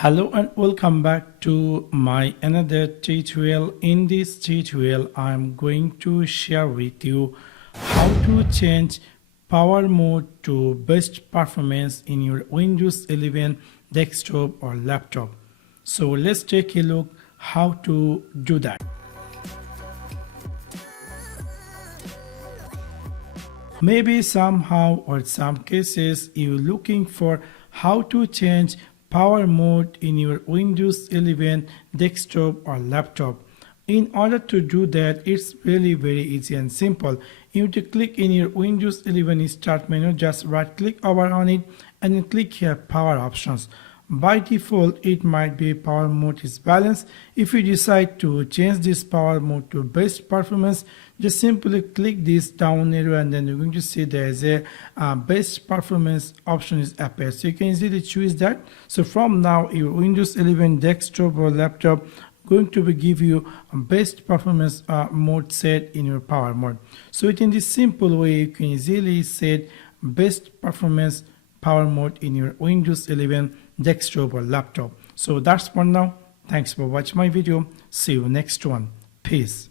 Hello and welcome back to my another tutorial. In this tutorial I am going to share with you how to change power mode to best performance in your Windows 11 desktop or laptop. So let's take a look how to do that. Maybe somehow or some cases you're looking for how to change power mode in your Windows 11 desktop or laptop. In order to do that, it's really very easy and simple. You need to click in your Windows 11 start menu, just right click over on it and then click here power options. By default it might be power mode is balanced. If you decide to change this power mode to best performance, just simply click this down arrow and then you're going to see there is a best performance option is appear, so you can easily choose that. So from now your Windows 11 desktop or laptop going to give you a best performance mode set in your power mode. So in this simple way you can easily set best performance power mode in your Windows 11 desktop or laptop. So that's for now. Thanks for watching my video. See you next one. Peace.